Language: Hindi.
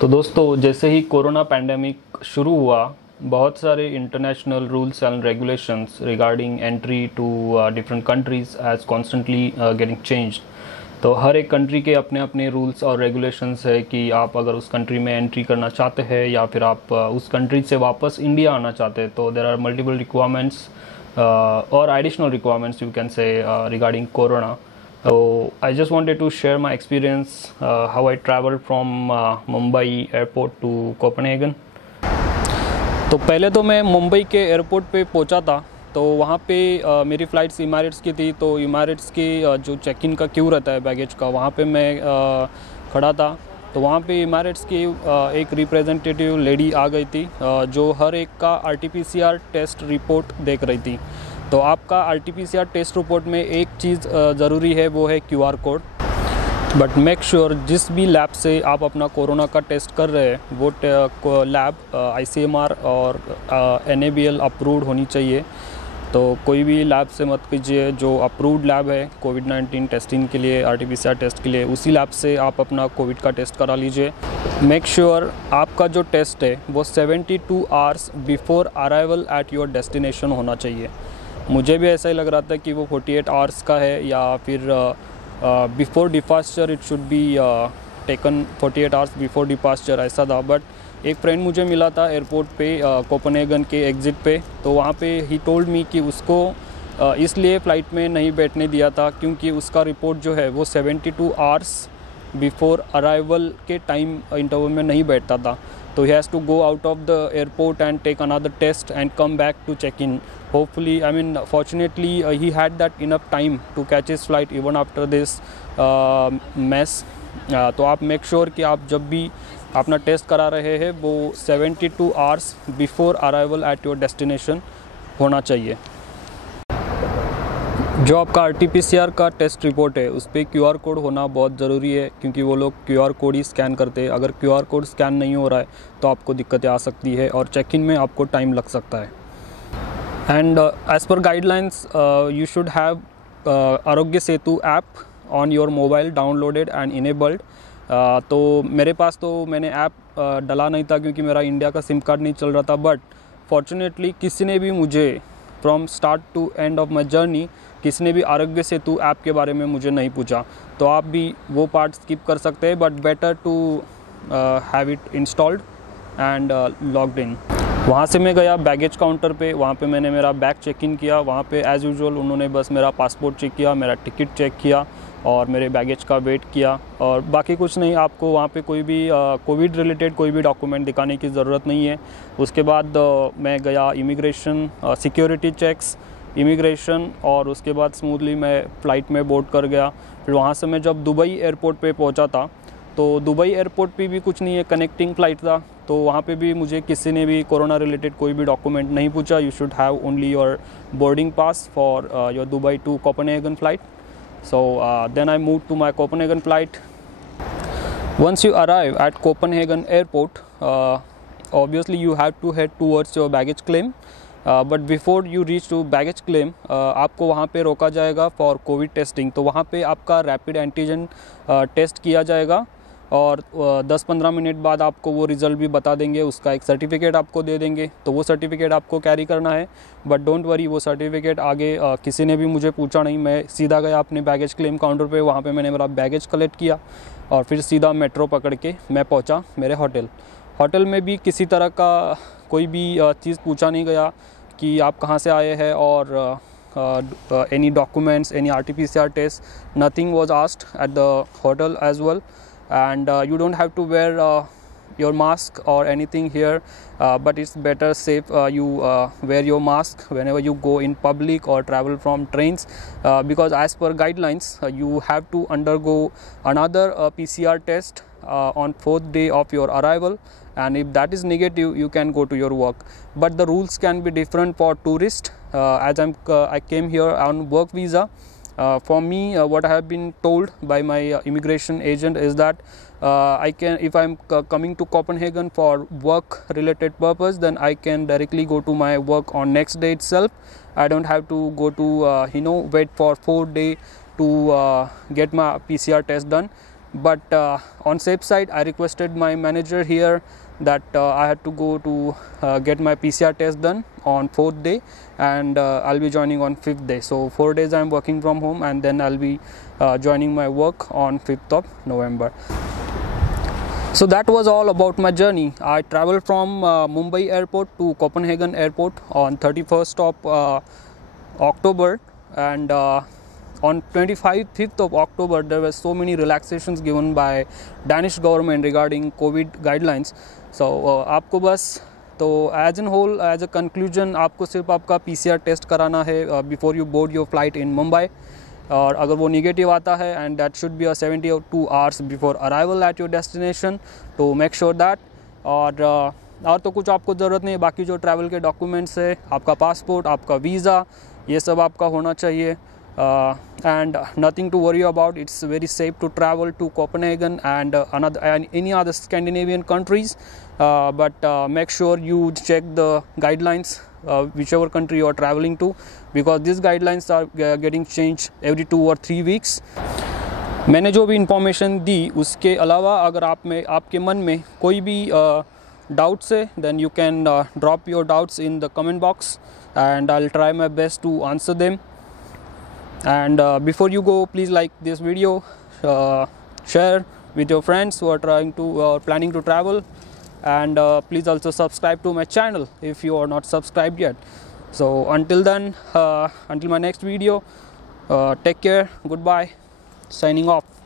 तो दोस्तों, जैसे ही कोरोना पैंडेमिक शुरू हुआ, बहुत सारे international rules and regulations regarding entry to different countries as constantly getting changed. तो हर एक कंट्री के अपने अपने रूल्स और रेगुलेशंस है कि आप अगर उस कंट्री में एंट्री करना चाहते हैं या फिर आप उस कंट्री से वापस इंडिया आना चाहते हैं, तो देर आर मल्टीपल रिक्वायरमेंट्स और additional requirements you can say regarding corona. So I just wanted to share my experience how I traveled from Mumbai airport to Copenhagen. तो पहले तो मैं मुंबई के एयरपोर्ट पे पहुंचा था. तो वहाँ पे मेरी फ़्लाइट्स इमारेट्स की थी. तो इमारेट्स के जो चेक इन का क्यू रहता है बैगेज का, वहाँ पे मैं खड़ा था. तो वहाँ पे इमारेट्स की एक रिप्रेजेंटेटिव लेडी आ गई थी जो हर एक का RT-PCR टेस्ट रिपोर्ट देख रही थी. तो आपका RT-PCR टेस्ट रिपोर्ट में एक चीज़ ज़रूरी है, वो है QR code. But make sure जिस भी लैब से आप अपना कोरोना का टेस्ट कर रहे हैं वो लैब ICMR और NABL अप्रूव्ड होनी चाहिए. तो कोई भी लैब से मत कीजिए. जो अप्रूव्ड लैब है कोविड-19 टेस्टिंग के लिए, RT-PCR टेस्ट के लिए, उसी लैब से आप अपना कोविड का टेस्ट करा लीजिए. मेक श्योर आपका जो टेस्ट है वो 72 hours before arrival at your destination होना चाहिए. मुझे भी ऐसा ही लग रहा था कि वो 48 आवर्स का है या फिर before departure it should be taken 48 hours before departure, ऐसा था. बट एक फ्रेंड मुझे मिला था एयरपोर्ट पे कोपेनहेगन के एग्ज़िट पे. तो वहाँ पे ही टोल्ड मी कि उसको इसलिए फ़्लाइट में नहीं बैठने दिया था क्योंकि उसका रिपोर्ट जो है वो 72 आवर्स बिफोर अराइवल के टाइम इंटरवल में नहीं बैठता था. तो he has to go out of the airport and take another test and come back to check in. Hopefully, fortunately, he had that enough time to catch his flight even after this mess. तो आप मेक श्योर कि आप जब भी अपना टेस्ट करा रहे हैं वो 72 hours before arrival at your destination होना चाहिए. जो आपका RT-PCR का टेस्ट रिपोर्ट है उस पर QR कोड होना बहुत ज़रूरी है क्योंकि वो लोग QR कोड ही स्कैन करते हैं. अगर QR कोड स्कैन नहीं हो रहा है तो आपको दिक्कतें आ सकती है और चेक इन में आपको टाइम लग सकता है. And as per guidelines you should have Aarogya Setu app on your mobile downloaded and enabled. तो मेरे पास तो मैंने ऐप डला नहीं था क्योंकि मेरा इंडिया का सिम कार्ड नहीं चल रहा था. बट फॉर्चुनेटली किसी ने भी मुझे from start to end of my journey किसी ने भी आरोग्य सेतु ऐप के बारे में मुझे नहीं पूछा. तो आप भी वो पार्ट स्किप कर सकते हैं. But better to have it installed and logged in. वहाँ से मैं गया बैगेज काउंटर पे. वहाँ पे मैंने मेरा बैग चेक इन किया. वहाँ पे एज़ यूजुअल उन्होंने बस मेरा पासपोर्ट चेक किया, मेरा टिकट चेक किया और मेरे बैगेज का वेट किया और बाकी कुछ नहीं. आपको वहाँ पे कोई भी कोविड रिलेटेड कोई भी डॉक्यूमेंट दिखाने की ज़रूरत नहीं है. उसके बाद मैं गया इमिग्रेशन, सिक्योरिटी चेक्स, इमिग्रेशन और उसके बाद स्मूथली मैं फ़्लाइट में बोर्ड कर गया. फिर वहाँ से मैं जब दुबई एयरपोर्ट पे पहुँचा था तो दुबई एयरपोर्ट पे भी कुछ नहीं है, कनेक्टिंग फ़्लाइट था. तो वहाँ पे भी मुझे किसी ने भी कोरोना रिलेटेड कोई भी डॉक्यूमेंट नहीं पूछा. You should have only your boarding pass for your Dubai to Copenhagen flight. So then I moved to my Copenhagen flight. Once you arrive at Copenhagen airport, obviously you have to head towards your baggage claim. But before you reach to baggage claim, आपको वहाँ पे रोका जाएगा for COVID testing. तो वहाँ पे आपका रैपिड एंटीजन टेस्ट किया जाएगा और 10-15 मिनट बाद आपको वो रिज़ल्ट भी बता देंगे. उसका एक सर्टिफिकेट आपको दे देंगे. तो वो सर्टिफिकेट आपको कैरी करना है. बट डोंट वरी, वो सर्टिफिकेट आगे किसी ने भी मुझे पूछा नहीं. मैं सीधा गया अपने बैगेज क्लेम काउंटर पे. वहाँ पे मैंने मेरा बैगेज कलेक्ट किया और फिर सीधा मेट्रो पकड़ के मैं पहुँचा मेरे होटल में भी किसी तरह का कोई भी चीज़ पूछा नहीं गया कि आप कहाँ से आए हैं और any documents, any RT-PCR test, nothing was asked at the hotel as well. And you don't have to wear your mask or anything here, but it's better safe you wear your mask whenever you go in public or travel from trains, because as per guidelines you have to undergo another PCR test on 4th day of your arrival, and if that is negative you can go to your work. But the rules can be different for tourists. As I came here on work visa. For me, what I have been told by my immigration agent is that I can, if I'm coming to Copenhagen for work related purpose, then I can directly go to my work on next day itself. I don't have to go to wait for 4 days to get my PCR test done. but on safe side I requested my manager here that I had to go to get my PCR test done on 4th day, and I'll be joining on 5th day. So 4 days I'm working from home, and then I'll be joining my work on 5th of November. So that was all about my journey. I traveled from Mumbai airport to Copenhagen airport on 31st of October, and on 5th of October there were so many relaxations given by Danish government regarding COVID guidelines. So आपको बस तो as an whole as a conclusion आपको सिर्फ आपका PCR टेस्ट कराना है before you board your flight in Mumbai, और अगर वो निगेटिव आता है and that should be 72 hours before arrival at your destination to make sure that. और तो कुछ आपको ज़रूरत नहीं है, बाकी जो ट्रैवल के डॉक्यूमेंट्स है, आपका पासपोर्ट, आपका वीज़ा, ये सब आपका होना चाहिए, and nothing to worry about. It's very safe to travel to Copenhagen and any other Scandinavian countries, but make sure you check the guidelines whichever country you are traveling to, because these guidelines are getting changed every 2 or 3 weeks. मैंने जो भी इंफॉर्मेशन दी उसके अलावा अगर आपके मन में कोई भी डाउट्स है, then you can drop your doubts in the comment box and I'll try my best to answer them. And before you go, please like this video, share with your friends who are planning to travel, and please also subscribe to my channel if you are not subscribed yet. So until then, until my next video, take care, goodbye, signing off.